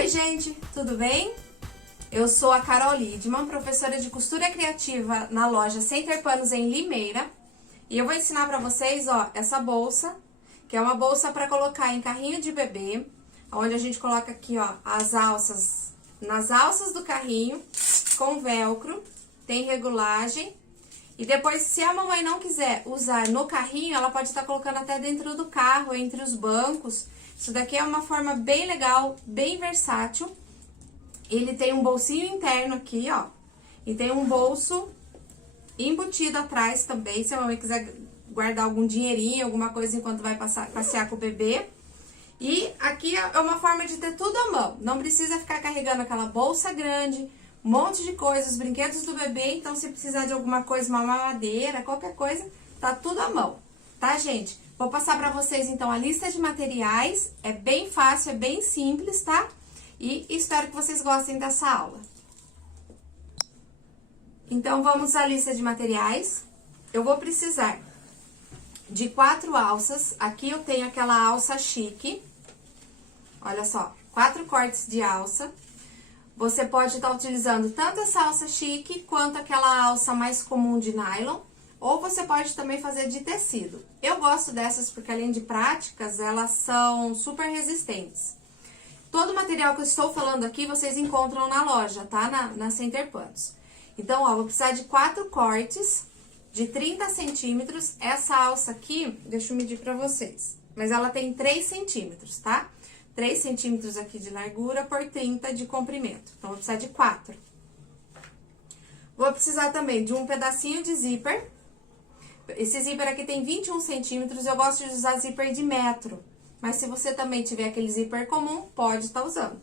Oi, gente, tudo bem? Eu sou a Carol Lidman, professora de costura criativa na loja Center Panos em Limeira. E eu vou ensinar pra vocês, ó, essa bolsa, que é uma bolsa para colocar em carrinho de bebê, onde a gente coloca aqui, ó, as alças, nas alças do carrinho, com velcro, tem regulagem. E depois, se a mamãe não quiser usar no carrinho, ela pode estar colocando até dentro do carro, entre os bancos. Isso daqui é uma forma bem legal, bem versátil. Ele tem um bolsinho interno aqui, ó. E tem um bolso embutido atrás também, se a mamãe quiser guardar algum dinheirinho, alguma coisa enquanto vai passear com o bebê. E aqui é uma forma de ter tudo à mão. Não precisa ficar carregando aquela bolsa grande, um monte de coisas, brinquedos do bebê. Então, se precisar de alguma coisa, uma mamadeira, qualquer coisa, tá tudo à mão, tá, gente? Vou passar pra vocês, então, a lista de materiais. É bem fácil, é bem simples, tá? E espero que vocês gostem dessa aula. Então, vamos à lista de materiais. Eu vou precisar de 4 alças. Aqui eu tenho aquela alça chique. Olha só, 4 cortes de alça. Você pode estar utilizando tanto essa alça chique, quanto aquela alça mais comum de nylon. Ou você pode também fazer de tecido. Eu gosto dessas porque, além de práticas, elas são super resistentes. Todo o material que eu estou falando aqui, vocês encontram na loja, tá? Na Center Panos. Então, ó, vou precisar de 4 cortes de 30 centímetros. Essa alça aqui, deixa eu medir pra vocês. Mas ela tem 3 centímetros, tá? 3 centímetros aqui de largura por 30 de comprimento. Então, vou precisar de 4. Vou precisar também de um pedacinho de zíper. Esse zíper aqui tem 21 centímetros, eu gosto de usar zíper de metro. Mas se você também tiver aquele zíper comum, pode estar usando.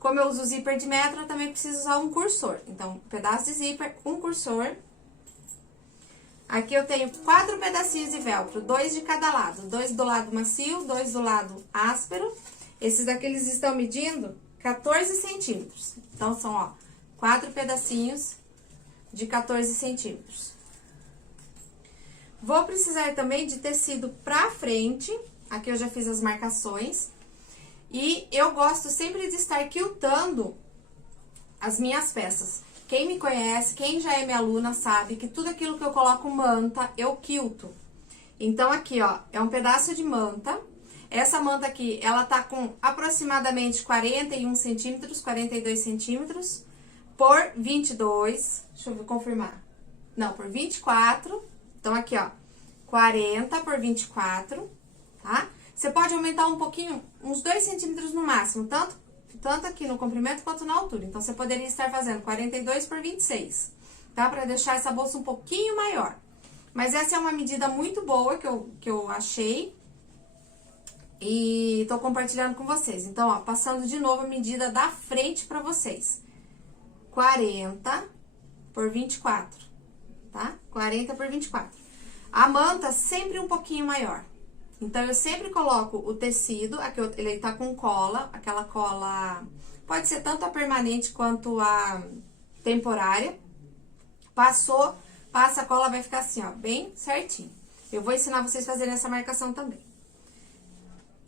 Como eu uso zíper de metro, eu também preciso usar um cursor. Então, um pedaço de zíper, um cursor. Aqui eu tenho 4 pedacinhos de velcro, 2 de cada lado. 2 do lado macio, 2 do lado áspero. Esses daqui, eles estão medindo 14 centímetros. Então, são, ó, 4 pedacinhos de 14 centímetros. Vou precisar também de tecido pra frente. Aqui eu já fiz as marcações. E eu gosto sempre de estar quiltando as minhas peças. Quem me conhece, quem já é minha aluna, sabe que tudo aquilo que eu coloco manta, eu quilto. Então, aqui, ó, é um pedaço de manta. Essa manta aqui, ela tá com aproximadamente 41 centímetros, 42 centímetros por 22. Deixa eu confirmar. Não, por 24. Então, aqui, ó, 40 por 24, tá? Você pode aumentar um pouquinho, uns 2 centímetros no máximo, tanto aqui no comprimento quanto na altura. Então, você poderia estar fazendo 42 por 26, tá? Pra deixar essa bolsa um pouquinho maior. Mas essa é uma medida muito boa que eu achei e tô compartilhando com vocês. Então, ó, passando de novo a medida da frente pra vocês. 40 por 24, tá? 40 por 24. A manta sempre um pouquinho maior. Então, eu sempre coloco o tecido, aqui ele tá com cola, aquela cola, pode ser tanto a permanente quanto a temporária. Passou, passa a cola, vai ficar assim, ó, bem certinho. Eu vou ensinar vocês a fazerem essa marcação também.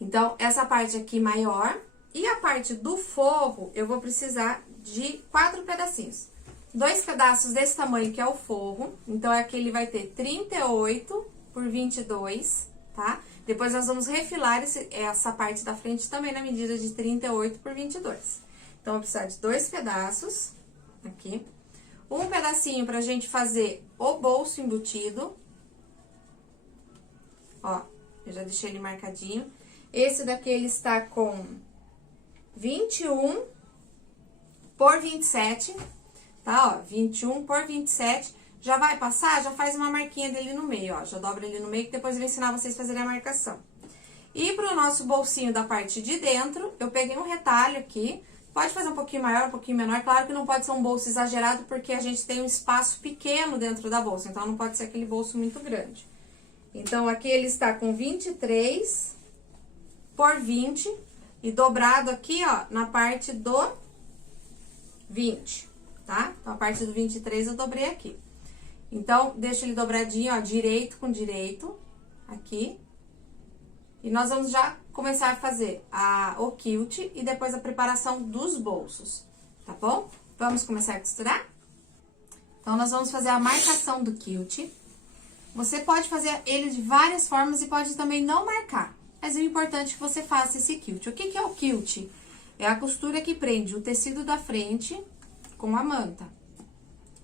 Então, essa parte aqui maior, e a parte do forro, eu vou precisar de 4 pedacinhos. 2 pedaços desse tamanho, que é o forro. Então, aqui ele vai ter 38 por 22, tá? Depois, nós vamos refilar essa parte da frente também na medida de 38 por 22. Então, eu vou precisar de 2 pedaços, aqui. Um pedacinho pra gente fazer o bolso embutido. Ó, eu já deixei ele marcadinho. Esse daqui, ele está com 21 por 27, tá? Ó, 21 por 27. Já vai passar, já faz uma marquinha dele no meio, ó. Já dobra ele no meio, que depois eu vou ensinar vocês a fazerem a marcação. E pro nosso bolsinho da parte de dentro, eu peguei um retalho aqui. Pode fazer um pouquinho maior, um pouquinho menor. Claro que não pode ser um bolso exagerado, porque a gente tem um espaço pequeno dentro da bolsa. Então, não pode ser aquele bolso muito grande. Então, aqui ele está com 23 por 20. E dobrado aqui, ó, na parte do 20, tá? Então, a parte do 23 eu dobrei aqui. Então, deixa ele dobradinho, ó, direito com direito, aqui. E nós vamos já começar a fazer o quilt e depois a preparação dos bolsos, tá bom? Vamos começar a costurar? Então, nós vamos fazer a marcação do quilt. Você pode fazer ele de várias formas e pode também não marcar. Mas o importante é que você faça esse quilt. O que que é o quilt? É a costura que prende o tecido da frente com a manta.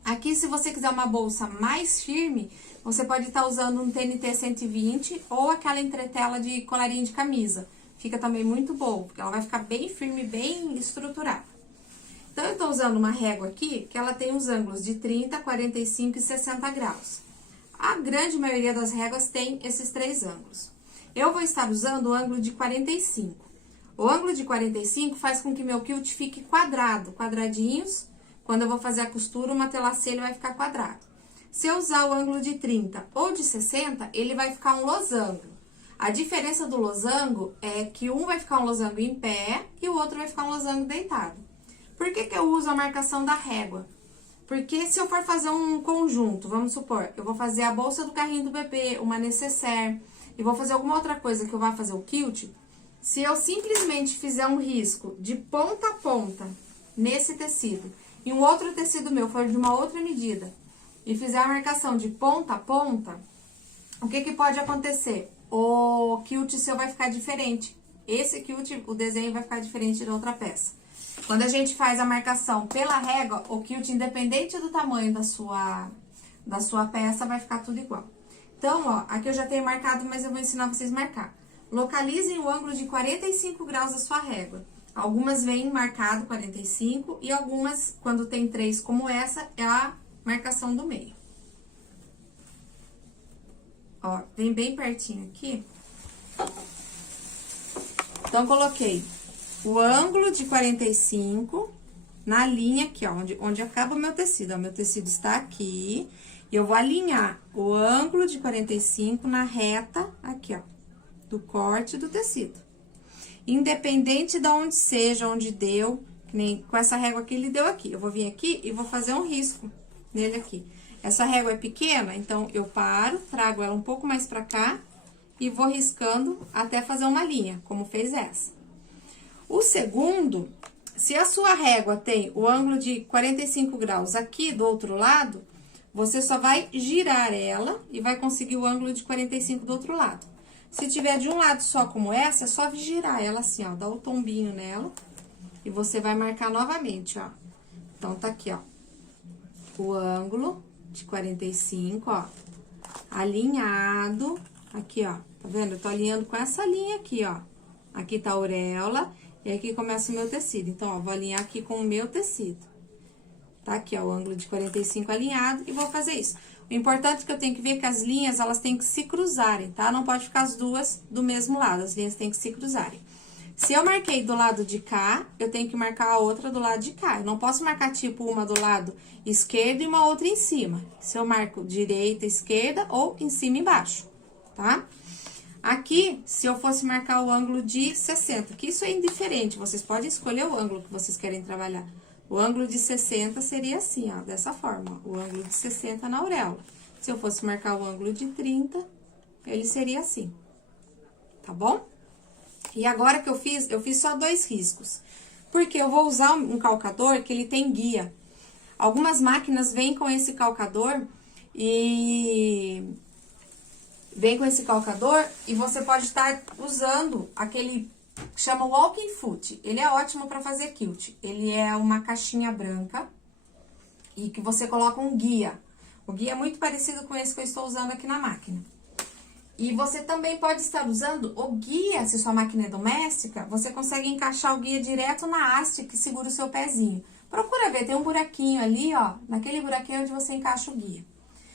Aqui, se você quiser uma bolsa mais firme, você pode estar usando um TNT 120 ou aquela entretela de colarinho de camisa. Fica também muito bom, porque ela vai ficar bem firme, bem estruturada. Então, eu tô usando uma régua aqui, que ela tem os ângulos de 30, 45 e 60 graus. A grande maioria das réguas tem esses 3 ângulos. Eu vou estar usando o ângulo de 45. O ângulo de 45 faz com que meu quilt fique quadrado, quadradinhos. Quando eu vou fazer a costura, o matelassê ele vai ficar quadrado. Se eu usar o ângulo de 30 ou de 60, ele vai ficar um losango. A diferença do losango é que um vai ficar um losango em pé e o outro vai ficar um losango deitado. Por que que eu uso a marcação da régua? Porque se eu for fazer um conjunto, vamos supor, eu vou fazer a bolsa do carrinho do bebê, uma nécessaire, e vou fazer alguma outra coisa que eu vá fazer o quilt, se eu simplesmente fizer um risco de ponta a ponta nesse tecido, e um outro tecido meu for de uma outra medida, e fizer a marcação de ponta a ponta, o que que pode acontecer? O quilt seu vai ficar diferente. Esse quilt, o desenho vai ficar diferente da outra peça. Quando a gente faz a marcação pela régua, o quilt, independente do tamanho da sua peça, vai ficar tudo igual. Então, ó, aqui eu já tenho marcado, mas eu vou ensinar vocês a marcar. Localizem o ângulo de 45 graus da sua régua. Algumas vêm marcado 45 e algumas, quando tem 3 como essa, é a marcação do meio. Ó, vem bem pertinho aqui. Então, coloquei o ângulo de 45 na linha aqui, ó, onde acaba o meu tecido. Ó, meu tecido está aqui. E eu vou alinhar o ângulo de 45 na reta aqui, ó, do corte do tecido. Independente de onde seja, onde deu, que nem com essa régua aqui, ele deu aqui. Eu vou vir aqui e vou fazer um risco nele aqui. Essa régua é pequena, então eu paro, trago ela um pouco mais pra cá e vou riscando até fazer uma linha, como fez essa. O segundo, se a sua régua tem o ângulo de 45 graus aqui do outro lado, você só vai girar ela e vai conseguir o ângulo de 45 do outro lado. Se tiver de um lado só como essa, é só girar ela assim, ó, dar o tombinho nela e você vai marcar novamente, ó. Então, tá aqui, ó, o ângulo de 45, ó, alinhado, aqui, ó, tá vendo? Eu tô alinhando com essa linha aqui, ó. Aqui tá a auréola. E aqui começa o meu tecido. Então, ó, vou alinhar aqui com o meu tecido. Tá aqui, ó, o ângulo de 45 alinhado e vou fazer isso. O importante é que eu tenho que ver que as linhas, elas têm que se cruzarem, tá? Não pode ficar as duas do mesmo lado, as linhas têm que se cruzarem. Se eu marquei do lado de cá, eu tenho que marcar a outra do lado de cá. Eu não posso marcar, tipo, uma do lado esquerdo e uma outra em cima. Se eu marco direita, esquerda ou em cima e embaixo, tá? Aqui, se eu fosse marcar o ângulo de 60, que isso é indiferente, vocês podem escolher o ângulo que vocês querem trabalhar. O ângulo de 60 seria assim, ó, dessa forma, ó, o ângulo de 60 na auréola. Se eu fosse marcar o ângulo de 30, ele seria assim, tá bom? E agora que eu fiz só 2 riscos, porque eu vou usar um calcador que ele tem guia. Algumas máquinas vêm com esse calcador e você pode estar usando aquele que chama Walking Foot. Ele é ótimo para fazer quilt. Ele é uma caixinha branca e que você coloca um guia. O guia é muito parecido com esse que eu estou usando aqui na máquina. E você também pode estar usando o guia, se sua máquina é doméstica, você consegue encaixar o guia direto na haste que segura o seu pezinho. Procura ver, tem um buraquinho ali, ó, naquele buraquinho onde você encaixa o guia.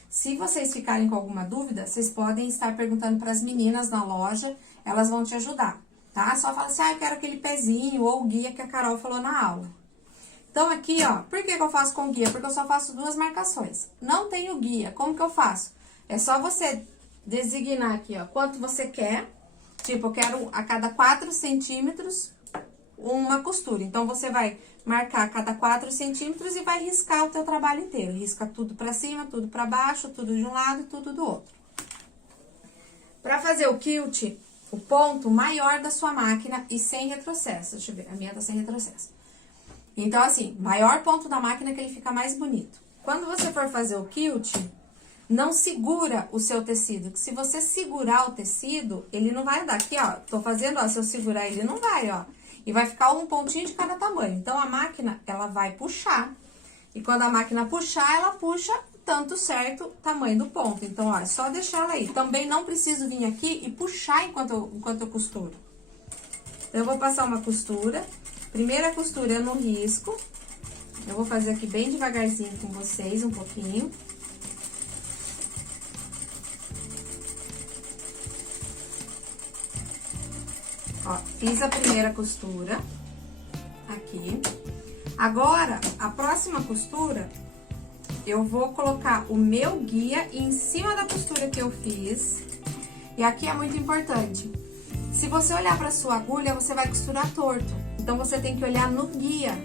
Se vocês ficarem com alguma dúvida, vocês podem estar perguntando para as meninas na loja, elas vão te ajudar, tá? Só fala assim, ah, eu quero aquele pezinho ou o guia que a Carol falou na aula. Então, aqui, ó, por que eu faço com guia? Porque eu só faço 2 marcações. Não tenho guia, como que eu faço? É só você designar aqui, ó, quanto você quer. Tipo, eu quero a cada 4 centímetros uma costura. Então, você vai marcar a cada 4 centímetros e vai riscar o teu trabalho inteiro. Risca tudo pra cima, tudo pra baixo, tudo de um lado e tudo do outro. Pra fazer o quilt, o ponto maior da sua máquina e sem retrocesso. Deixa eu ver, a minha tá sem retrocesso. Então, assim, maior ponto da máquina que ele fica mais bonito. Quando você for fazer o quilt, não segura o seu tecido, que se você segurar o tecido, ele não vai andar. Aqui, ó, tô fazendo, ó, se eu segurar ele não vai, ó. E vai ficar um pontinho de cada tamanho. Então, a máquina, ela vai puxar. E quando a máquina puxar, ela puxa tanto certo tamanho do ponto. Então, ó, é só deixar ela aí. Também não preciso vir aqui e puxar enquanto eu costuro. Então, eu vou passar uma costura. Primeira costura é no risco. Eu vou fazer aqui bem devagarzinho com vocês, um pouquinho. Ó, fiz a primeira costura. Aqui. Agora, a próxima costura, eu vou colocar o meu guia em cima da costura que eu fiz. E aqui é muito importante. Se você olhar para sua agulha, você vai costurar torto. Então, você tem que olhar no guia,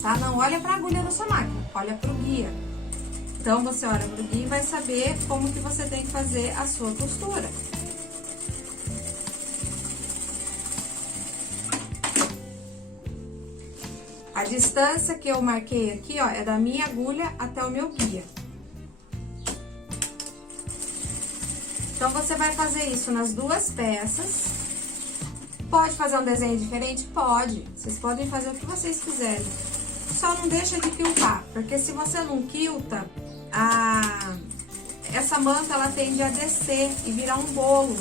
tá? Não olha para a agulha da sua máquina, olha para o guia. Então, você olha para o guia e vai saber como que você tem que fazer a sua costura. A distância que eu marquei aqui, ó, é da minha agulha até o meu guia. Então, você vai fazer isso nas duas peças. Pode fazer um desenho diferente? Pode. Vocês podem fazer o que vocês quiserem. Só não deixa de quiltar, porque se você não quilta, essa manta, ela tende a descer e virar um bolo.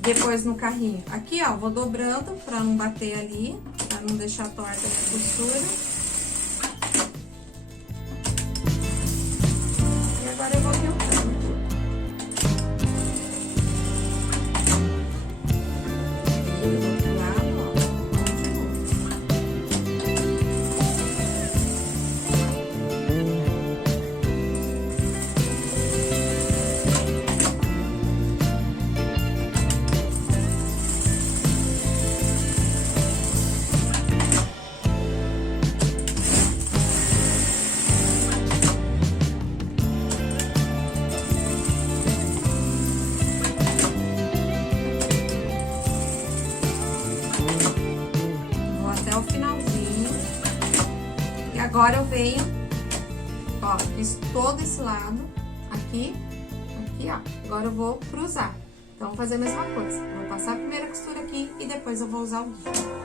Depois no carrinho. Aqui, ó, vou dobrando pra não bater ali, pra não deixar torta a costura. E agora eu vou quiltando. E do outro lado, ó, o finalzinho. E agora eu venho, ó, fiz todo esse lado, aqui, ó. Agora eu vou cruzar. Então, vou fazer a mesma coisa. Vou passar a primeira costura aqui e depois eu vou usar o guia.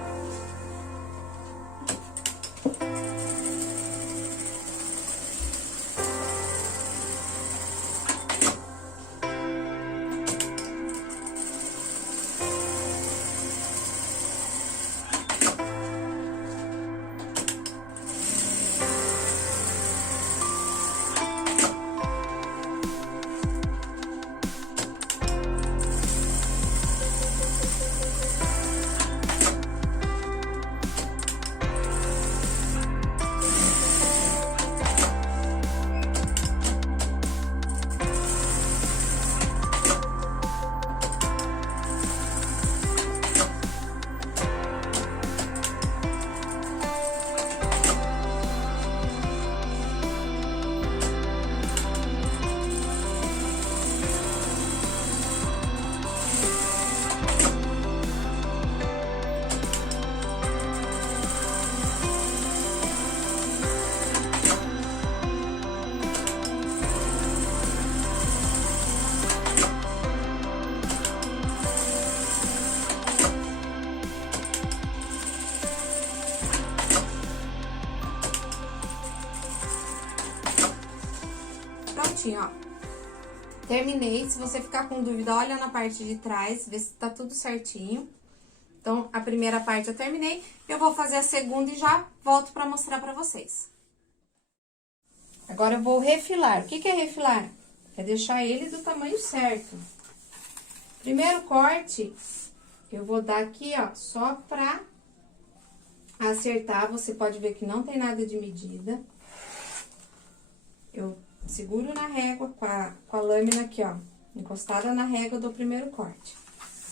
Prontinho, ó. Terminei. Se você ficar com dúvida, olha na parte de trás, vê se tá tudo certinho. Então, a primeira parte eu terminei. Eu vou fazer a segunda e já volto pra mostrar pra vocês. Agora, eu vou refilar. O que que é refilar? É deixar ele do tamanho certo. Primeiro corte, eu vou dar aqui, ó, só pra acertar. Você pode ver que não tem nada de medida. Eu seguro na régua com a lâmina aqui, ó, encostada na régua do primeiro corte.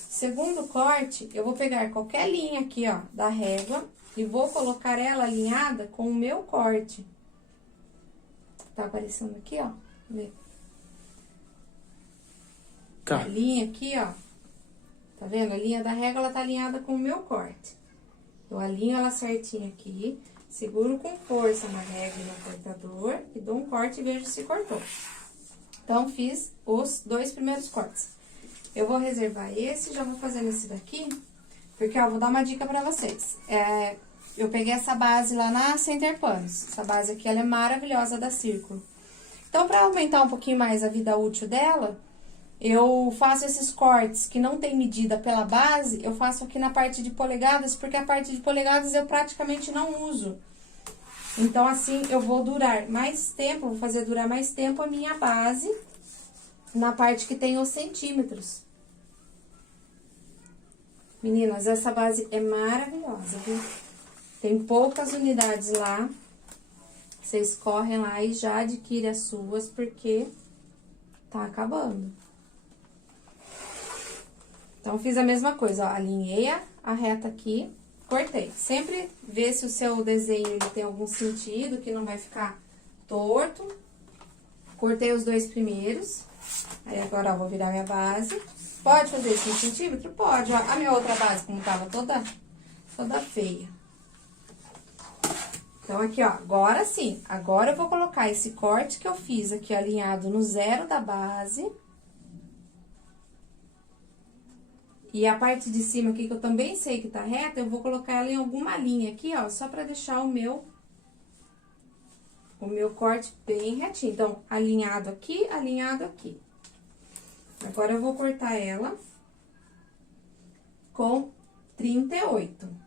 Segundo corte, eu vou pegar qualquer linha aqui, ó, da régua e vou colocar ela alinhada com o meu corte. Tá aparecendo aqui, ó, vê? Tá. A linha aqui, ó, Tá vendo? A linha da régua, ela tá alinhada com o meu corte. Eu alinho ela certinho aqui, seguro com força na régua e no cortador, e dou um corte e vejo se cortou. Então, fiz os 2 primeiros cortes. Eu vou reservar esse, já vou fazendo esse daqui, porque, ó, vou dar uma dica pra vocês. Eu peguei essa base lá na Center Panos. Essa base aqui, ela é maravilhosa, da Círculo. Então, pra aumentar um pouquinho mais a vida útil dela, eu faço esses cortes que não tem medida pela base, eu faço aqui na parte de polegadas, porque a parte de polegadas eu praticamente não uso. Então, assim, eu vou durar mais tempo, vou fazer durar mais tempo a minha base na parte que tem os centímetros. Meninas, essa base é maravilhosa, viu? Tem poucas unidades lá. Vocês correm lá e já adquirem as suas, porque tá acabando. Então, fiz a mesma coisa, ó, alinhei a reta aqui, cortei. Sempre vê se o seu desenho ele tem algum sentido, que não vai ficar torto. Cortei os 2 primeiros. Aí, agora, ó, vou virar minha base. Pode fazer esse 1 centímetro? Pode, ó. A minha outra base, como tava toda feia. Então, aqui, ó, agora sim. Agora, eu vou colocar esse corte que eu fiz aqui, alinhado no 0 da base. E a parte de cima aqui, que eu também sei que tá reta, eu vou colocar ela em alguma linha aqui, ó, só pra deixar o meu corte bem retinho. Então, alinhado aqui, alinhado aqui. Agora, eu vou cortar ela com 38.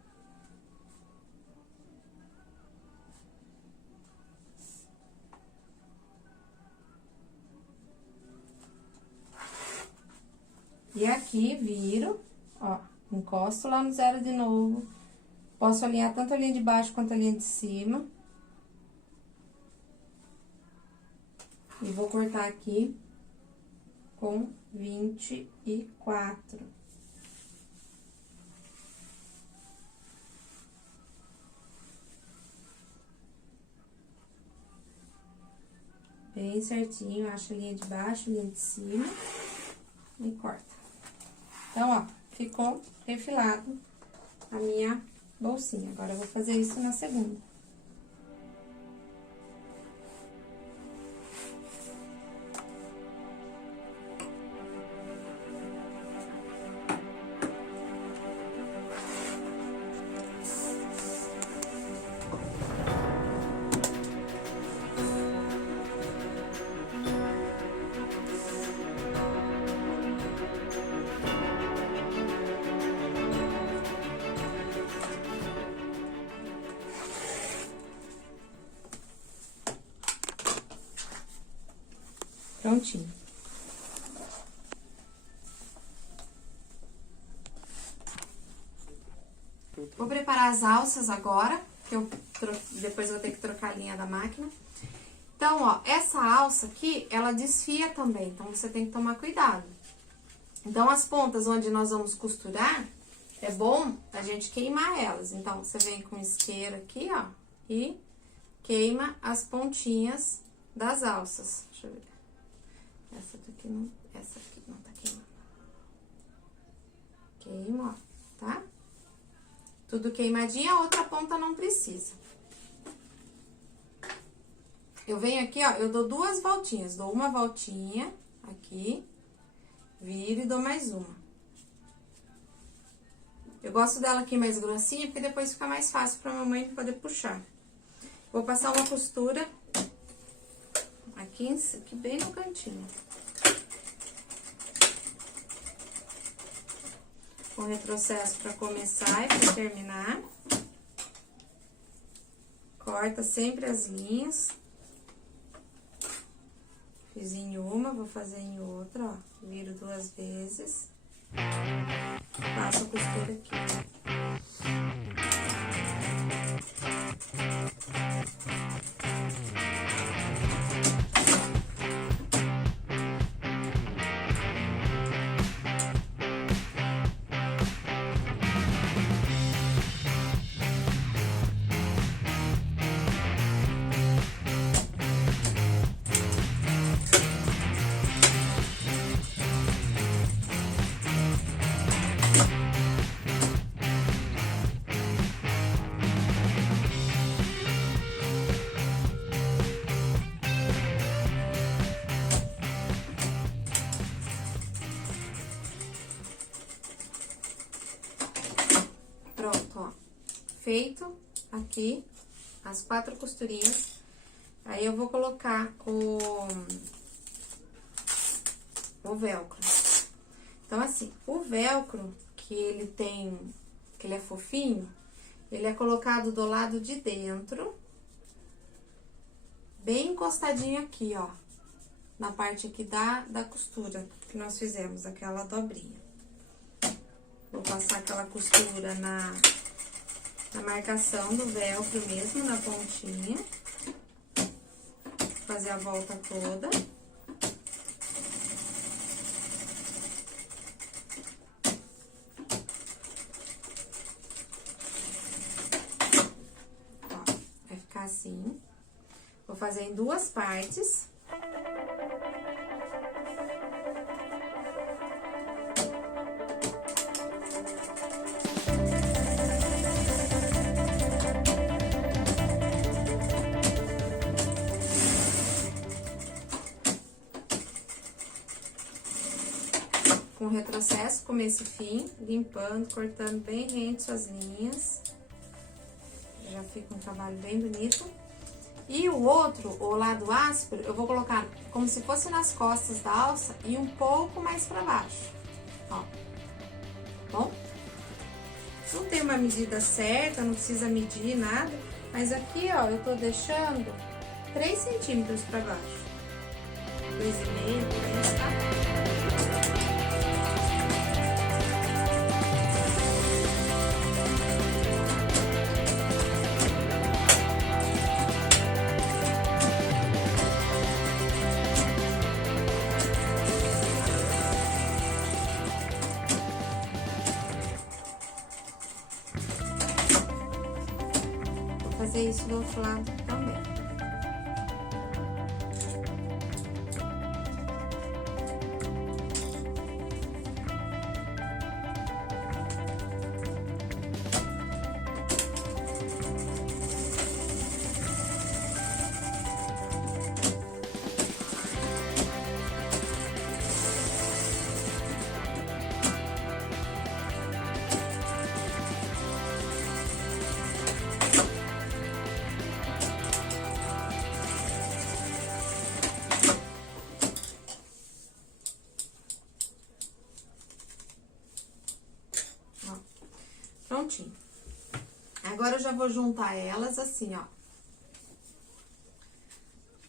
E aqui, viro, ó, encosto lá no 0 de novo. Posso alinhar tanto a linha de baixo quanto a linha de cima. E vou cortar aqui com 24. Bem certinho, acho a linha de baixo, a linha de cima. E corta. Então, ó, ficou perfilado a minha bolsinha. Agora, eu vou fazer isso na segunda. Prontinho. Vou preparar as alças agora, que depois eu vou ter que trocar a linha da máquina. Então, ó, essa alça aqui, ela desfia também, então você tem que tomar cuidado. Então, as pontas onde nós vamos costurar, é bom a gente queimar elas. Então, você vem com isqueiro aqui, ó, e queima as pontinhas das alças. Deixa eu ver. Essa aqui não tá queimando. Queima, ó, tá? Tudo queimadinho, a outra ponta não precisa. Eu venho aqui, ó, eu dou 2 voltinhas. Dou uma voltinha aqui, viro e dou mais uma. Eu gosto dela aqui mais grossinha, porque depois fica mais fácil pra mamãe poder puxar. Vou passar uma costura aqui bem no cantinho. Com retrocesso pra começar e pra terminar. Corta sempre as linhas. Fiz em uma, vou fazer em outra, ó. Viro 2 vezes. Passo a costura aqui. feito aqui as 4 costurinhas. Aí, eu vou colocar o velcro. Então, assim, o velcro, que ele é fofinho, ele é colocado do lado de dentro, bem encostadinho aqui, ó, na parte aqui da costura que nós fizemos, aquela dobrinha. Vou passar aquela costura na marcação do velcro mesmo, na pontinha. Fazer a volta toda. Ó, vai ficar assim. Vou fazer em 2 partes. Com retrocesso, começo e fim, limpando, cortando bem rente suas linhas. Já fica um trabalho bem bonito. E o outro, o lado áspero, eu vou colocar como se fosse nas costas da alça e um pouco mais pra baixo, ó. Bom? Não tem uma medida certa, não precisa medir nada, mas aqui, ó, eu tô deixando 3 centímetros pra baixo. 2,5, 3, tá? Fazer isso do outro lado também. Prontinho. Agora, eu já vou juntar elas assim, ó.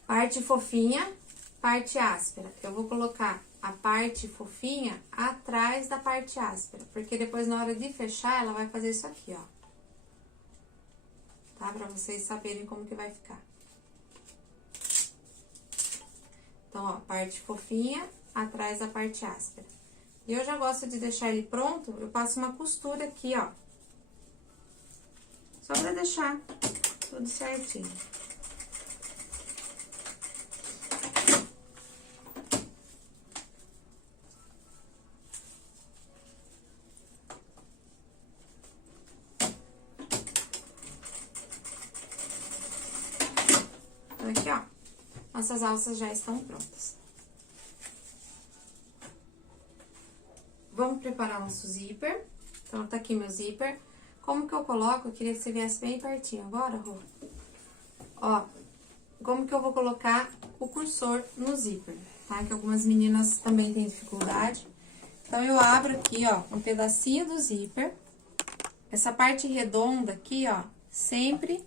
Parte fofinha, parte áspera. Eu vou colocar a parte fofinha atrás da parte áspera, porque depois, na hora de fechar, ela vai fazer isso aqui, ó. Tá? Pra vocês saberem como que vai ficar. Então, ó, parte fofinha atrás da parte áspera. E eu já gosto de deixar ele pronto, eu passo uma costura aqui, ó. Só pra deixar tudo certinho. Então, aqui, ó, nossas alças já estão prontas. Vamos preparar nosso zíper. Então, tá aqui meu zíper. Como que eu coloco? Eu queria que você viesse bem pertinho agora, Rô. Ó, como que eu vou colocar o cursor no zíper, tá? Que algumas meninas também têm dificuldade. Então, eu abro aqui, ó, um pedacinho do zíper. Essa parte redonda aqui, ó, sempre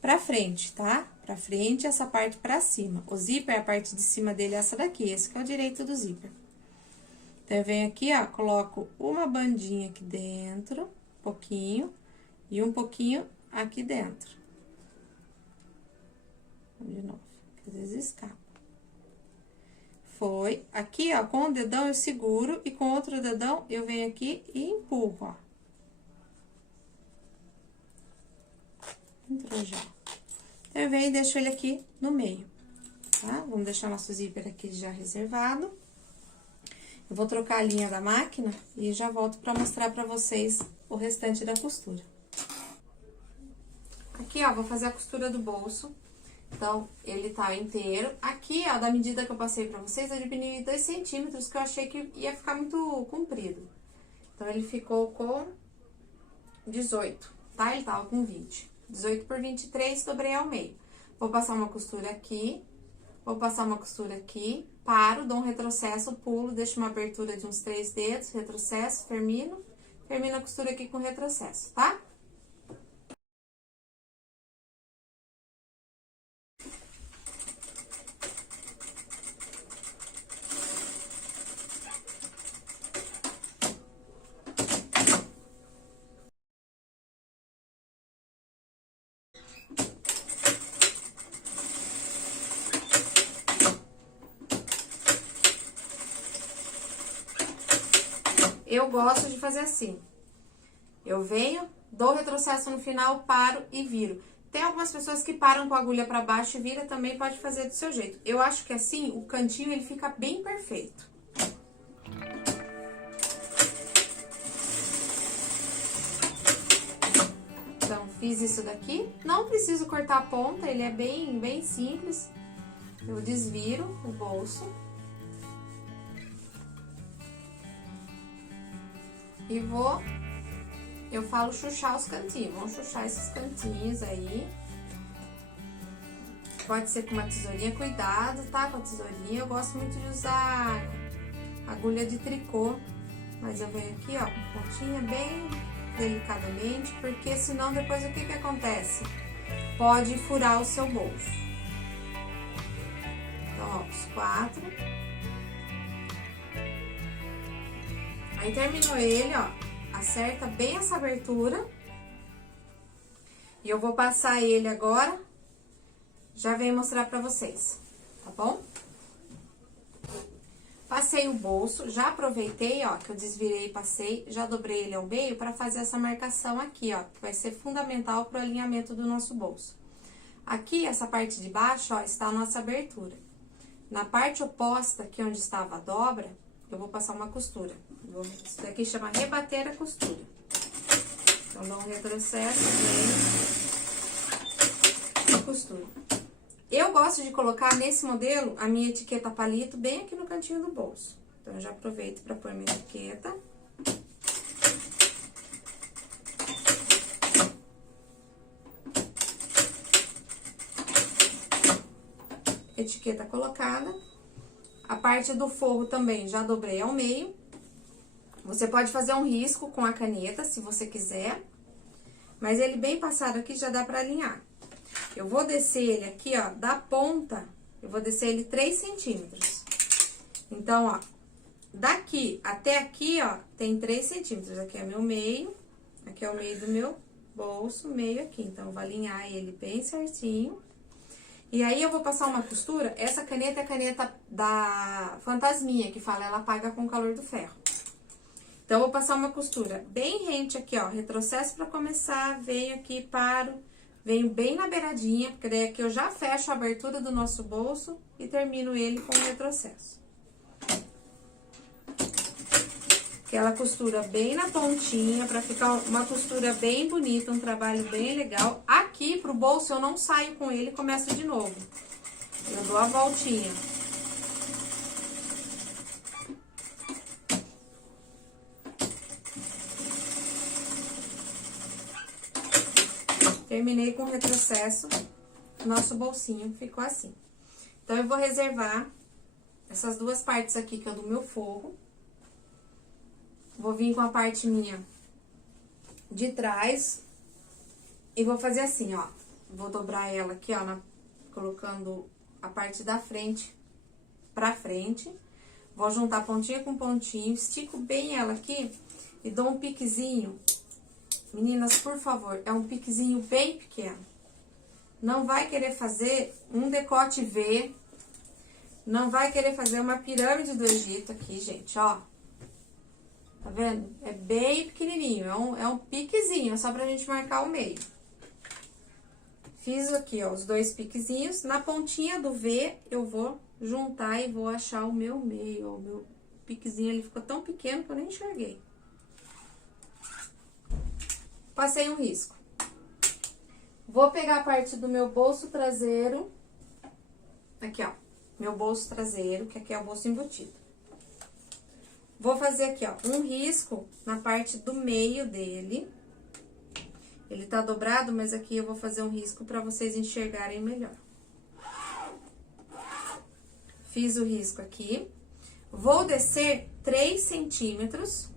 pra frente, tá? Pra frente, essa parte pra cima. O zíper, a parte de cima dele é essa daqui, esse que é o direito do zíper. Então, eu venho aqui, ó, coloco uma bandinha aqui dentro, um pouquinho, e um pouquinho aqui dentro. De novo, às vezes escapa. Foi. Aqui, ó, com o dedão eu seguro e com outro dedão eu venho aqui e empurro, ó. Entrou já. Então, eu venho e deixo ele aqui no meio, tá? Vamos deixar nosso zíper aqui já reservado. Eu vou trocar a linha da máquina e já volto pra mostrar pra vocês o restante da costura. Aqui, ó, vou fazer a costura do bolso. Então, ele tá inteiro. Aqui, ó, da medida que eu passei pra vocês, eu diminuí 2 centímetros, que eu achei que ia ficar muito comprido. Então, ele ficou com 18, tá? Ele tava com 20. 18 por 23, dobrei ao meio. Vou passar uma costura aqui, vou passar uma costura aqui, paro, dou um retrocesso, pulo, deixo uma abertura de uns 3 dedos, retrocesso, termino a costura aqui com retrocesso, tá? Eu gosto de fazer assim. Eu venho, dou retrocesso no final, paro e viro. Tem algumas pessoas que param com a agulha pra baixo e vira, também pode fazer do seu jeito. Eu acho que assim, o cantinho, ele fica bem perfeito. Então, fiz isso daqui. Não preciso cortar a ponta, ele é bem simples. Eu desviro o bolso. E eu falo chuchar os cantinhos. Vamos chuchar esses cantinhos aí. Pode ser com uma tesourinha, cuidado, tá? Com a tesourinha. Eu gosto muito de usar agulha de tricô. Mas eu venho aqui, ó, com pontinha bem delicadamente, porque senão depois o que acontece? Pode furar o seu bolso. Então, ó, os 4. Aí, terminou ele, ó, acerta bem essa abertura. E eu vou passar ele agora, já venho mostrar pra vocês, tá bom? Passei o bolso, já aproveitei, ó, que eu desvirei e passei, já dobrei ele ao meio pra fazer essa marcação aqui, ó, que vai ser fundamental pro alinhamento do nosso bolso. Aqui, essa parte de baixo, ó, está a nossa abertura. Na parte oposta, aqui onde estava a dobra, eu vou passar uma costura. Isso daqui chama rebater a costura. Então, dá um retrocesso, vem, costura. Eu gosto de colocar nesse modelo a minha etiqueta palito bem aqui no cantinho do bolso. Então, eu já aproveito para pôr minha etiqueta. Etiqueta colocada. A parte do forro também já dobrei ao meio. Você pode fazer um risco com a caneta, se você quiser. Mas ele bem passado aqui já dá pra alinhar. Eu vou descer ele aqui, ó, da ponta, eu vou descer ele 3 centímetros. Então, ó, daqui até aqui, ó, tem 3 centímetros. Aqui é meu meio, aqui é o meio do meu bolso, meio aqui. Então, eu vou alinhar ele bem certinho. E aí, eu vou passar uma costura. Essa caneta é a caneta da Fantasminha, que fala, ela apaga com o calor do ferro. Então, eu vou passar uma costura bem rente aqui, ó, retrocesso pra começar, venho aqui, paro, venho bem na beiradinha, porque daí aqui eu já fecho a abertura do nosso bolso e termino ele com o retrocesso. Aquela costura bem na pontinha, pra ficar uma costura bem bonita, um trabalho bem legal. Aqui, pro bolso, eu não saio com ele e começo de novo. Eu dou a voltinha. Terminei com o retrocesso, nosso bolsinho ficou assim. Então, eu vou reservar essas duas partes aqui, que é do meu forro. Vou vir com a parte minha de trás e vou fazer assim, ó. Vou dobrar ela aqui, ó, colocando a parte da frente pra frente. Vou juntar pontinha com pontinho, estico bem ela aqui e dou um piquezinho. Meninas, por favor, é um piquezinho bem pequeno. Não vai querer fazer um decote V, não vai querer fazer uma pirâmide do Egito aqui, gente, ó. Tá vendo? É bem pequenininho, é um piquezinho, é só pra gente marcar o meio. Fiz aqui, ó, os 2 piquezinhos. Na pontinha do V, eu vou juntar e vou achar o meu meio, ó. O meu piquezinho, ele ficou tão pequeno que eu nem enxerguei. Passei um risco. Vou pegar a parte do meu bolso traseiro. Aqui, ó. Meu bolso traseiro, que aqui é o bolso embutido. Vou fazer aqui, ó, um risco na parte do meio dele. Ele tá dobrado, mas aqui eu vou fazer um risco pra vocês enxergarem melhor. Fiz o risco aqui. Vou descer 3 centímetros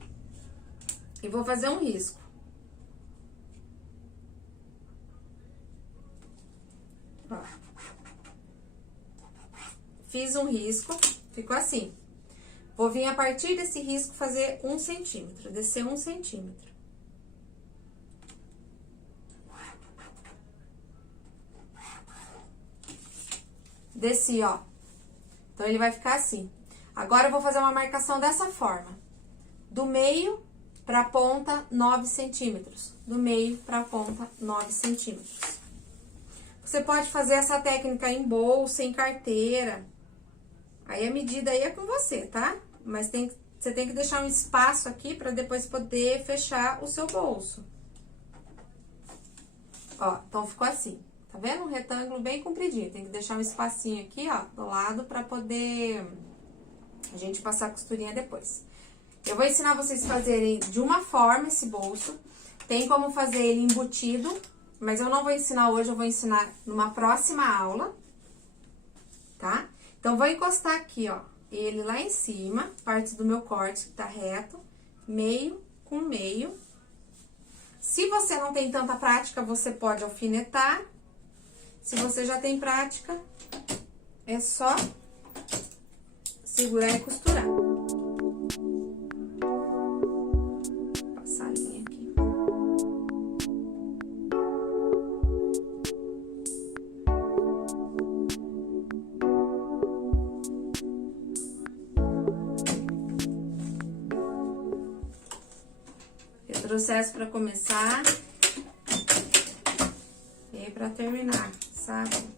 e vou fazer um risco. Ó. Fiz um risco, ficou assim. Vou vir a partir desse risco fazer 1 centímetro, descer 1 centímetro. Desci, ó. Então, ele vai ficar assim. Agora, eu vou fazer uma marcação dessa forma. Do meio pra ponta, 9 centímetros. Do meio pra ponta, 9 centímetros. Você pode fazer essa técnica em bolsa, em carteira. Aí, a medida aí é com você, tá? Mas você tem que deixar um espaço aqui pra depois poder fechar o seu bolso. Ó, então, ficou assim. Tá vendo? Um retângulo bem compridinho. Tem que deixar um espacinho aqui, ó, do lado pra poder a gente passar a costurinha depois. Eu vou ensinar vocês a fazerem de uma forma esse bolso. Tem como fazer ele embutido, mas eu não vou ensinar hoje, eu vou ensinar numa próxima aula, tá? Então, vou encostar aqui, ó, ele lá em cima, parte do meu corte que tá reto, meio com meio. Se você não tem tanta prática, você pode alfinetar. Se você já tem prática, é só segurar e costurar. Vou passar a linha aqui. Retrocesso para começar e para terminar, sabe?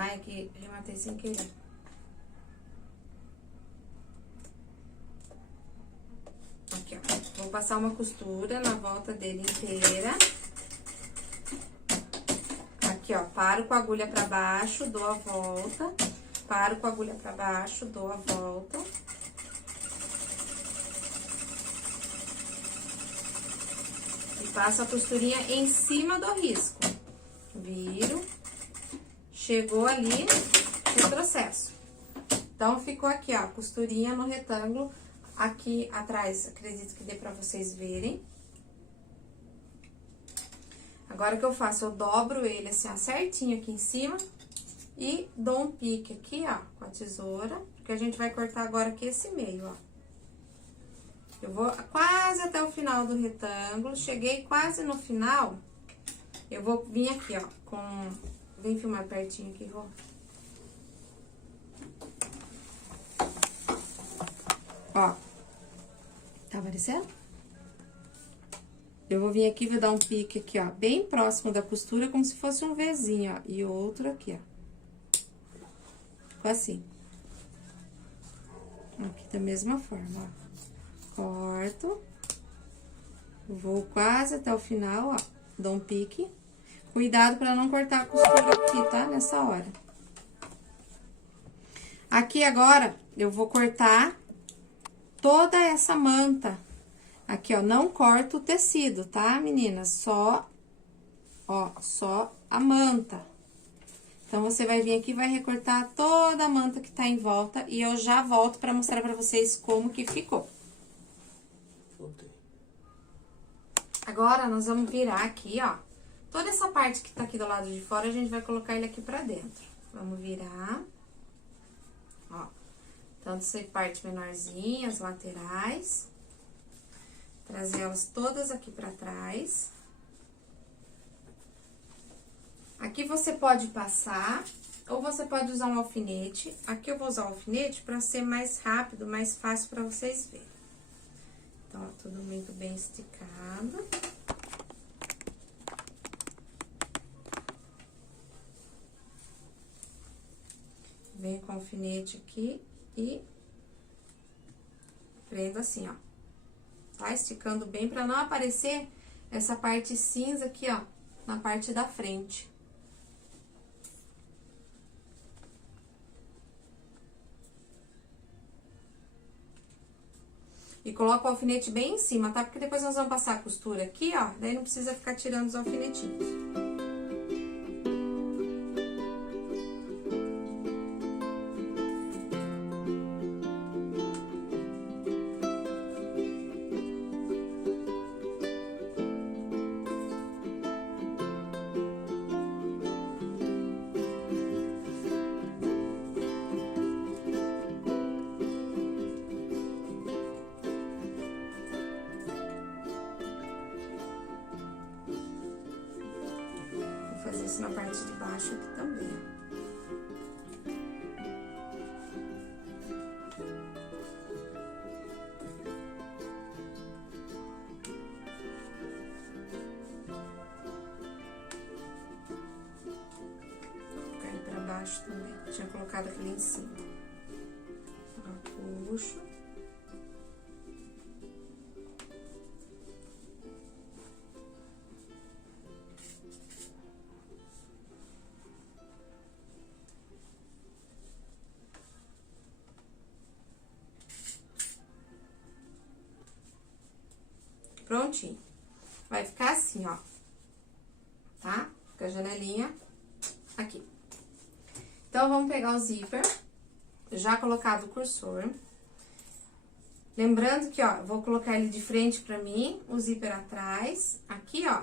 Ai, aqui, rematei sem querer. Aqui, ó. Vou passar uma costura na volta dele inteira. Aqui, ó, paro com a agulha pra baixo, dou a volta. Paro com a agulha pra baixo, dou a volta. E passo a costurinha em cima do risco. Viro. Chegou ali, retrocesso. Então, ficou aqui, ó, costurinha no retângulo, aqui atrás, acredito que dê pra vocês verem. Agora, o que eu faço? Eu dobro ele assim, ó, certinho aqui em cima e dou um pique aqui, ó, com a tesoura, porque a gente vai cortar agora aqui esse meio, ó. Eu vou quase até o final do retângulo, cheguei quase no final, eu vou vir aqui, ó, com... Vem filmar pertinho aqui, Rô. Ó. Tá aparecendo? Eu vou vir aqui e vou dar um pique aqui, ó, bem próximo da costura, como se fosse um Vzinho, ó. E outro aqui, ó. Ficou assim. Aqui da mesma forma, ó. Corto. Vou quase até o final, ó. Dou um pique. Cuidado pra não cortar a costura aqui, tá? Nessa hora. Aqui agora, eu vou cortar toda essa manta. Aqui, ó, não corto o tecido, tá, meninas? Só, ó, só a manta. Então, você vai vir aqui e vai recortar toda a manta que tá em volta. E eu já volto pra mostrar pra vocês como que ficou. Voltei. Agora, nós vamos virar aqui, ó. Toda essa parte que tá aqui do lado de fora, a gente vai colocar ele aqui pra dentro. Vamos virar. Ó. Tanto essa parte menorzinha, as laterais. Trazer elas todas aqui pra trás. Aqui você pode passar, ou você pode usar um alfinete. Aqui eu vou usar o alfinete pra ser mais rápido, mais fácil pra vocês verem. Então, ó, tudo muito bem esticado. Venho com o alfinete aqui e prendo assim, ó. Tá? Esticando bem pra não aparecer essa parte cinza aqui, ó, na parte da frente. E coloco o alfinete bem em cima, tá? Porque depois nós vamos passar a costura aqui, ó, daí não precisa ficar tirando os alfinetinhos. Fazer isso na parte de baixo aqui também, ó. Vou colocar ele pra baixo também. Tinha colocado aquele em cima. Ó, puxo. Prontinho. Vai ficar assim, ó. Tá? Com a janelinha aqui. Então, vamos pegar o zíper, já colocado o cursor. Lembrando que, ó, vou colocar ele de frente pra mim, o zíper atrás. Aqui, ó,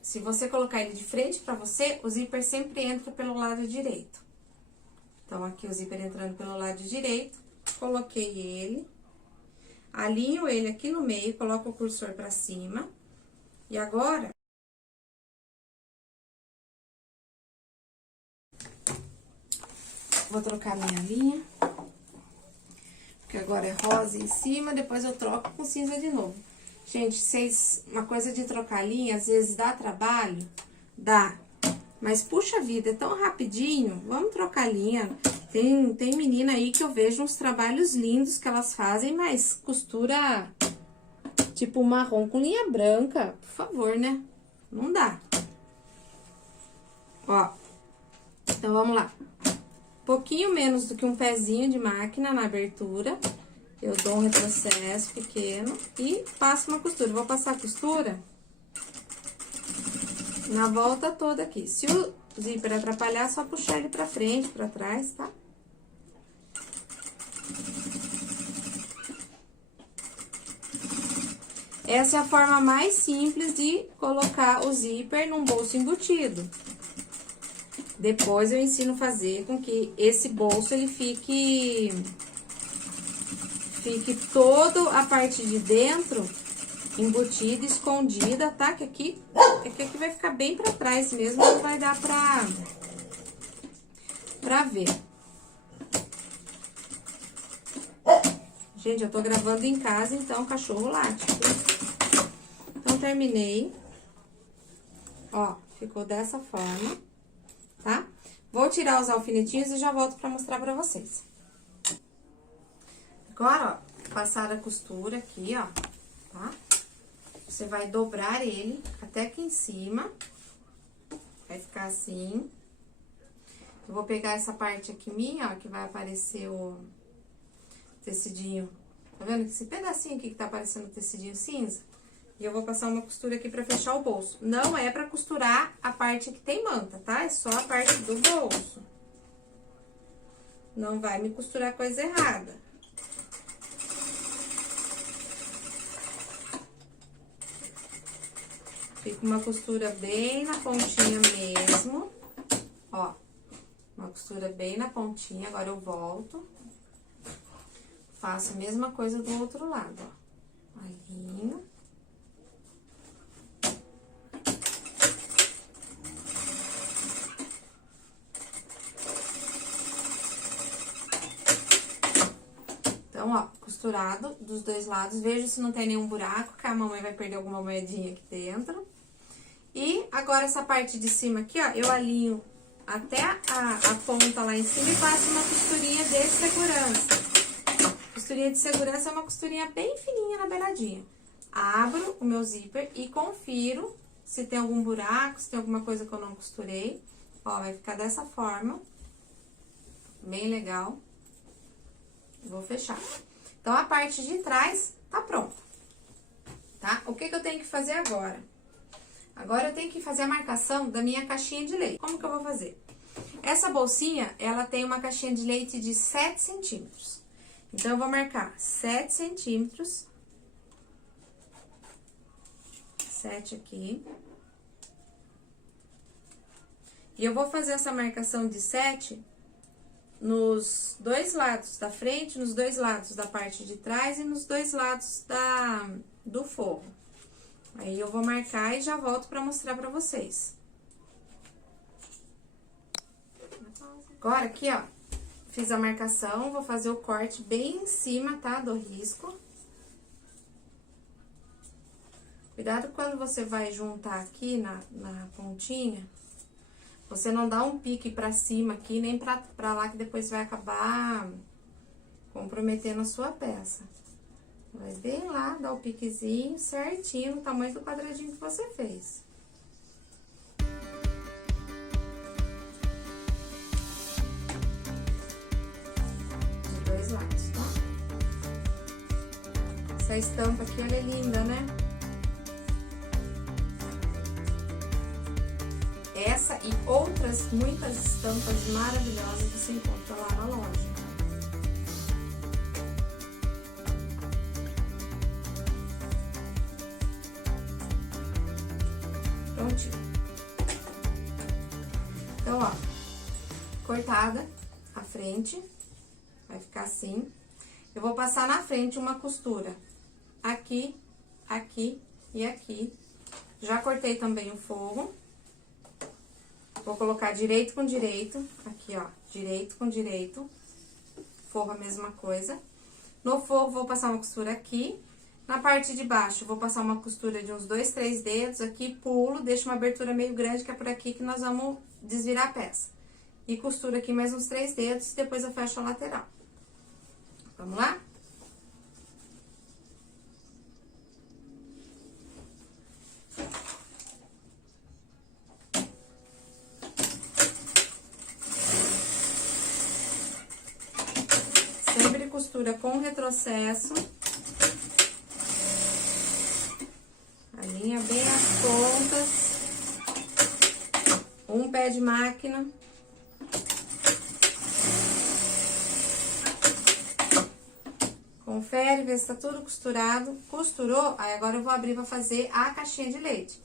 se você colocar ele de frente pra você, o zíper sempre entra pelo lado direito. Então, aqui o zíper entrando pelo lado direito, coloquei ele. Alinho ele aqui no meio, coloco o cursor pra cima. E agora, vou trocar minha linha. Porque agora é rosa em cima, depois eu troco com cinza de novo. Gente, uma coisa de trocar linha, às vezes dá trabalho, dá. Mas, puxa vida, é tão rapidinho, vamos trocar linha. Tem menina aí que eu vejo uns trabalhos lindos que elas fazem, mas costura tipo marrom com linha branca, por favor, né? Não dá. Ó, então vamos lá. Pouquinho menos do que um pezinho de máquina na abertura, eu dou um retrocesso pequeno e passo uma costura. Vou passar a costura na volta toda aqui. Se o zíper atrapalhar, é só puxar ele pra frente, pra trás, tá? Essa é a forma mais simples de colocar o zíper num bolso embutido. Depois eu ensino a fazer com que esse bolso, ele fique toda a parte de dentro embutida, escondida, tá? Que aqui vai ficar bem pra trás mesmo, não vai dar pra ver. Gente, eu tô gravando em casa, então o cachorro late. Então, terminei. Ó, ficou dessa forma, tá? Vou tirar os alfinetinhos e já volto pra mostrar pra vocês. Agora, ó, passar a costura aqui, ó, tá? Você vai dobrar ele até aqui em cima. Vai ficar assim. Eu vou pegar essa parte aqui minha, ó, que vai aparecer o tecidinho. Tá vendo? Esse pedacinho aqui que tá aparecendo o tecidinho cinza. E eu vou passar uma costura aqui pra fechar o bolso. Não é pra costurar a parte que tem manta, tá? É só a parte do bolso. Não vai me costurar coisa errada. Fica uma costura bem na pontinha mesmo. Ó, uma costura bem na pontinha. Agora eu volto. Faço a mesma coisa do outro lado, ó. Alinho. costurado dos dois lados. Veja se não tem nenhum buraco, que a mamãe vai perder alguma moedinha aqui dentro. E agora, essa parte de cima aqui, ó, eu alinho até a ponta lá em cima e faço uma costurinha de segurança. Costurinha de segurança é uma costurinha bem fininha na beiradinha. Abro o meu zíper e confiro se tem algum buraco, se tem alguma coisa que eu não costurei. Ó, vai ficar dessa forma. Bem legal. Vou fechar. Então, a parte de trás tá pronta, tá? O que que eu tenho que fazer agora? Agora, eu tenho que fazer a marcação da minha caixinha de leite. Como que eu vou fazer? Essa bolsinha, ela tem uma caixinha de leite de 7 centímetros. Então, eu vou marcar 7 centímetros. 7 aqui. E eu vou fazer essa marcação de 7 nos dois lados da frente, nos dois lados da parte de trás e nos dois lados do forro. Aí, eu vou marcar e já volto pra mostrar pra vocês. Agora, aqui, ó, fiz a marcação, vou fazer o corte bem em cima, tá, do risco. Cuidado quando você vai juntar aqui na pontinha, você não dá um pique pra cima aqui, nem pra lá, que depois vai acabar comprometendo a sua peça. Vai bem lá, dá o piquezinho certinho, no tamanho do quadradinho que você fez. Dos dois lados, tá? Essa estampa aqui, ela é linda, né? Essa e outras muitas estampas maravilhosas você encontra lá na loja. Prontinho. Então, ó, cortada a frente, vai ficar assim. Eu vou passar na frente uma costura aqui, aqui e aqui. Já cortei também o forro. Vou colocar direito com direito, aqui, ó, direito com direito, forro a mesma coisa. No forro, vou passar uma costura aqui. Na parte de baixo, vou passar uma costura de uns 2, 3 dedos, aqui pulo, deixo uma abertura meio grande, que é por aqui que nós vamos desvirar a peça. E costura aqui mais uns 3 dedos, e depois eu fecho a lateral. Vamos lá? Costura com retrocesso, alinha bem as pontas, um pé de máquina, confere, vê se tá tudo costurado. Costurou, aí agora eu vou abrir pra fazer a caixinha de leite.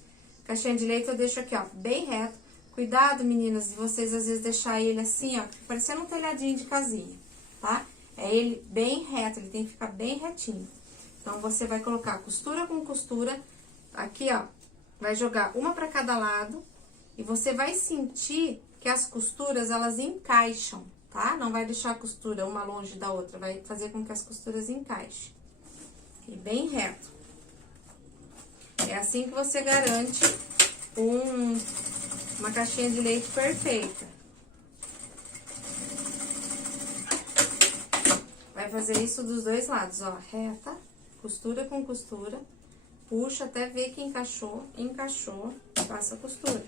Caixinha de leite eu deixo aqui, ó, bem reto. Cuidado, meninas, de vocês às vezes deixar ele assim, ó, parecendo um telhadinho de casinha, tá? É ele bem reto, ele tem que ficar bem retinho. Então, você vai colocar costura com costura, aqui, ó, vai jogar uma pra cada lado, e você vai sentir que as costuras, elas encaixam, tá? Não vai deixar a costura uma longe da outra, vai fazer com que as costuras encaixem. E bem reto. É assim que você garante uma caixinha de leite perfeita. Vai fazer isso dos dois lados, ó, reta, costura com costura, puxa até ver que encaixou, passa a costura.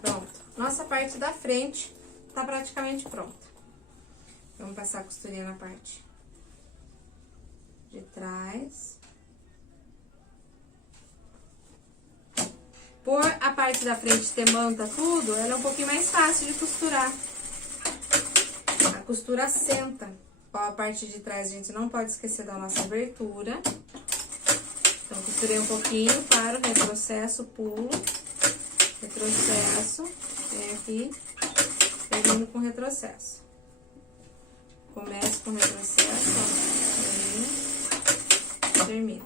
Pronto, nossa parte da frente tá praticamente pronta. Vamos passar a costurinha na parte de trás. Por a parte da frente ter manta tudo, ela é um pouquinho mais fácil de costurar. A costura assenta. Ó, a parte de trás, a gente não pode esquecer da nossa abertura. Então, costurei um pouquinho, paro, retrocesso, pulo, retrocesso, vem aqui, termino com retrocesso. Começo com retrocesso, ó, termino.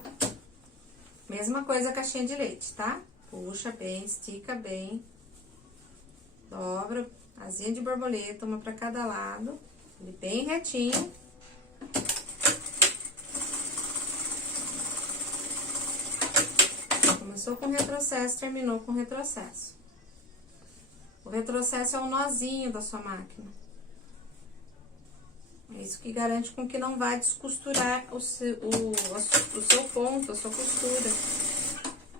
Mesma coisa a caixinha de leite, tá? Puxa bem, estica bem. dobra, asinha de borboleta, uma pra cada lado, ele bem retinho. Começou com retrocesso, terminou com retrocesso. O retrocesso é o nozinho da sua máquina. É isso que garante com que não vai descosturar o seu ponto, a sua costura.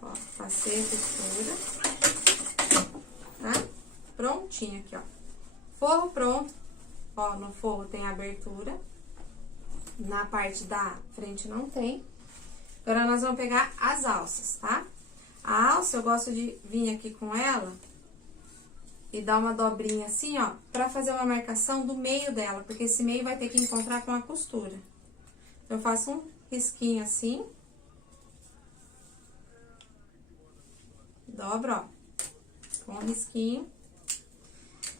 Ó, passei a costura. Tá? Prontinho aqui, ó. Forro pronto. Ó, no forro tem abertura. Na parte da frente não tem. Agora, nós vamos pegar as alças, tá? A alça, eu gosto de vir aqui com ela e dar uma dobrinha assim, ó, pra fazer uma marcação do meio dela, porque esse meio vai ter que encontrar com a costura. Então, eu faço um risquinho assim. Dobro, ó, com um risquinho.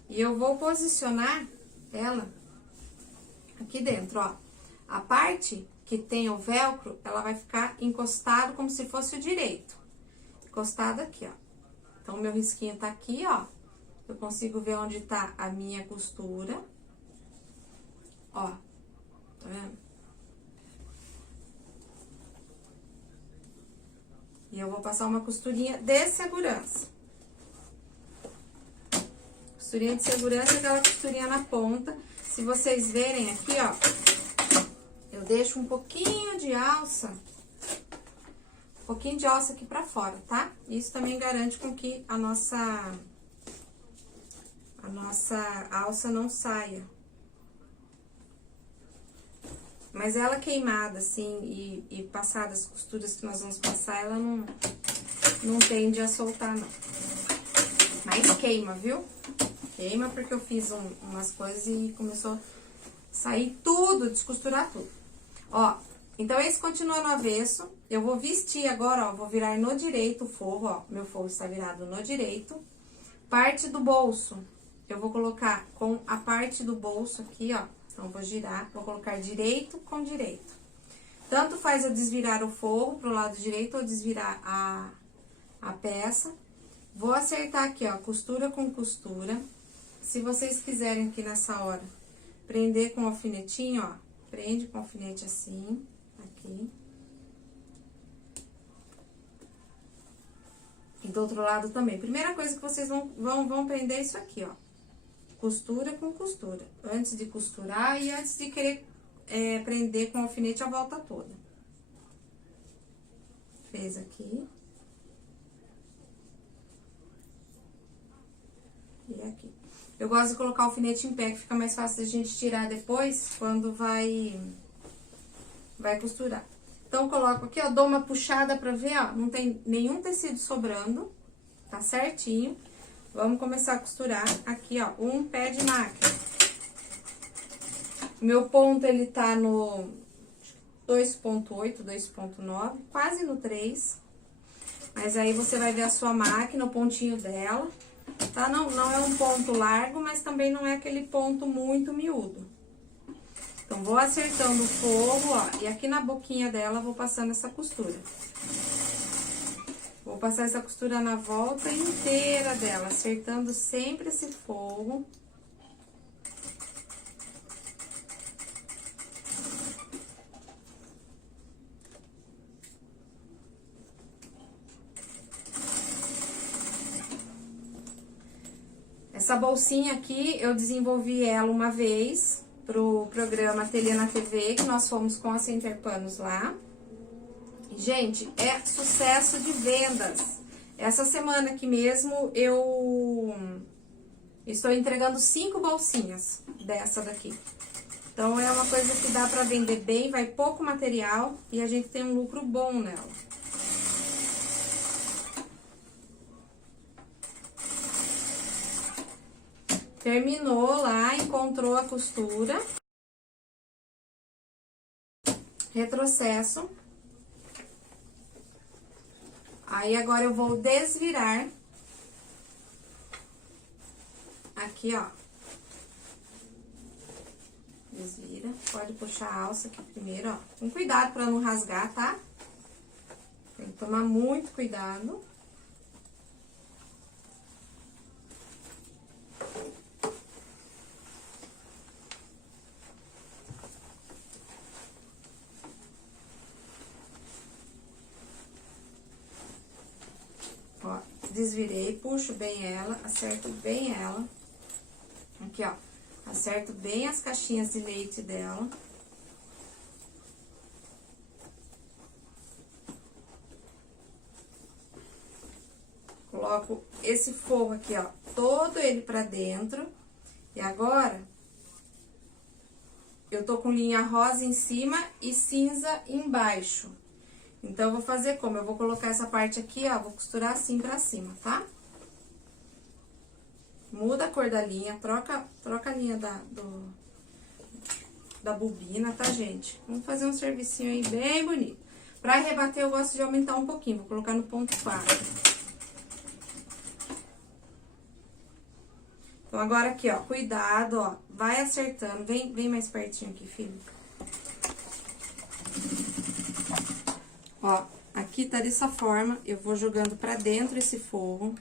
E eu vou posicionar ela aqui dentro, ó. A parte que tem o velcro, ela vai ficar encostado como se fosse o direito. Encostado aqui, ó. Então, o meu risquinho tá aqui, ó. Eu consigo ver onde tá a minha costura. Ó, tá vendo? E eu vou passar uma costurinha de segurança. Costurinha de segurança é aquela costurinha na ponta. Se vocês verem aqui, ó, eu deixo um pouquinho de alça. Um pouquinho de alça aqui pra fora, tá? Isso também garante com que a nossa alça não saia. Mas ela queimada, assim, e passada as costuras que nós vamos passar, ela não tende a soltar, não. Mas queima, viu? Queima porque eu fiz umas coisas e começou a sair tudo, descosturar tudo. Ó, então esse continua no avesso. Eu vou vestir agora, ó, vou virar no direito o forro, ó. Meu forro está virado no direito. Parte do bolso, eu vou colocar com a parte do bolso aqui, ó. Então, vou girar, vou colocar direito com direito. Tanto faz eu desvirar o forro pro lado direito ou desvirar a peça. Vou acertar aqui, ó, costura com costura. Se vocês quiserem aqui nessa hora prender com alfinetinho, ó, prende com alfinete assim, aqui. E do outro lado também. Primeira coisa que vocês vão prender é isso aqui, ó. Costura com costura. Antes de costurar e antes de querer prender com alfinete a volta toda. Fez aqui. E aqui. Eu gosto de colocar o alfinete em pé, que fica mais fácil a gente tirar depois, quando vai costurar. Então, coloco aqui, ó, dou uma puxada pra ver, ó, não tem nenhum tecido sobrando, tá certinho. Vamos começar a costurar aqui, ó, um pé de máquina. Meu ponto, ele tá no 2.8, 2.9, quase no 3. Mas aí, você vai ver a sua máquina, o pontinho dela, tá? Não é um ponto largo, mas também não é aquele ponto muito miúdo. Então, vou acertando o forro, ó, e aqui na boquinha dela, vou passando essa costura. Vou passar essa costura na volta inteira dela, acertando sempre esse forro. Essa bolsinha aqui, eu desenvolvi ela uma vez pro programa Ateliê na TV, que nós fomos com a Center Panos lá. Gente, é sucesso de vendas. Essa semana aqui mesmo, eu estou entregando 5 bolsinhas dessa daqui. Então, é uma coisa que dá pra vender bem, vai pouco material e a gente tem um lucro bom nela. Terminou lá, encontrou a costura. Retrocesso. Aí, agora eu vou desvirar. Aqui, ó. Desvira. Pode puxar a alça aqui primeiro, ó. Com cuidado pra não rasgar, tá? Tem que tomar muito cuidado. desvirei, puxo bem ela, acerto bem ela. Aqui, ó. Acerto bem as caixinhas de leite dela. Coloco esse forro aqui, ó, todo ele pra dentro. E agora, eu tô com linha rosa em cima e cinza embaixo. Então, eu vou fazer como? Eu vou colocar essa parte aqui, ó, vou costurar assim pra cima, tá? Muda a cor da linha, troca a linha da bobina, tá, gente? Vamos fazer um servicinho aí bem bonito. Pra rebater, eu gosto de aumentar um pouquinho, vou colocar no ponto 4. Então, agora aqui, ó, cuidado, ó, vai acertando. Vem mais pertinho aqui, filho. Ó, aqui tá dessa forma, eu vou jogando pra dentro esse forro.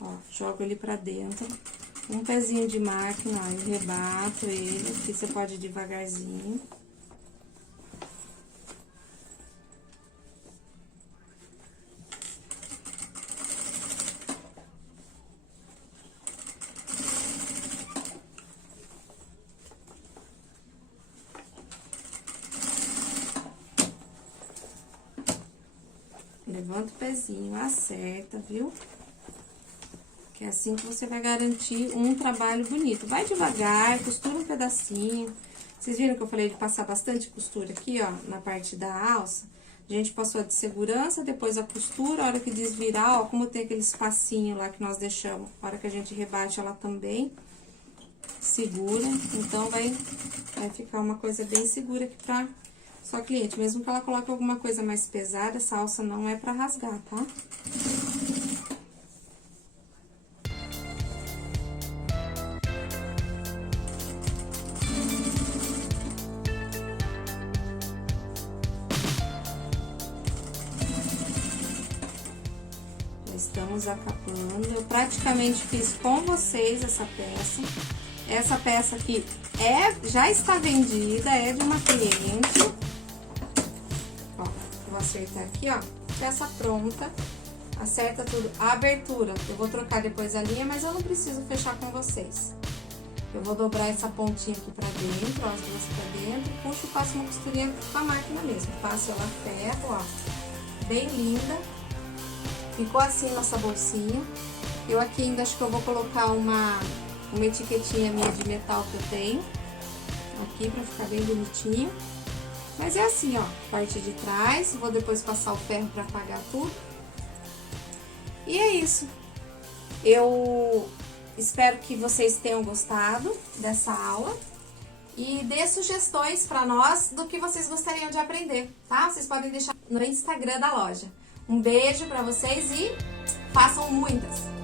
Ó, jogo ele pra dentro. Um pezinho de máquina, ó, eu rebato ele. Aqui você pode ir devagarzinho. Levanta o pezinho, acerta, viu? Que é assim que você vai garantir um trabalho bonito. Vai devagar, costura um pedacinho. Vocês viram que eu falei de passar bastante costura aqui, ó, na parte da alça? A gente passou a de segurança, depois a costura, a hora que desvirar, ó, como tem aquele espacinho lá que nós deixamos, a hora que a gente rebate ela também segura. Então, vai ficar uma coisa bem segura aqui pra sua cliente. Mesmo que ela coloque alguma coisa mais pesada, essa alça não é pra rasgar, tá? Estamos acabando. Eu praticamente fiz com vocês essa peça. Essa peça aqui já está vendida, é de uma cliente. Ó, vou acertar aqui, ó. Peça pronta. Acerta tudo. A abertura, eu vou trocar depois a linha, mas eu não preciso fechar com vocês. Eu vou dobrar essa pontinha aqui pra dentro, ó, as duas pra dentro. Puxo e faço uma costurinha com a máquina mesmo. Passo ela ferro, ó. Bem linda. Ficou assim nossa bolsinha. Eu aqui ainda acho que eu vou colocar uma etiquetinha minha de metal que eu tenho. Aqui pra ficar bem bonitinho. Mas é assim, ó, parte de trás. Vou depois passar o ferro pra apagar tudo. E é isso. Eu espero que vocês tenham gostado dessa aula. E dê sugestões pra nós do que vocês gostariam de aprender, tá? Vocês podem deixar no Instagram da loja. Um beijo pra vocês e façam muitas!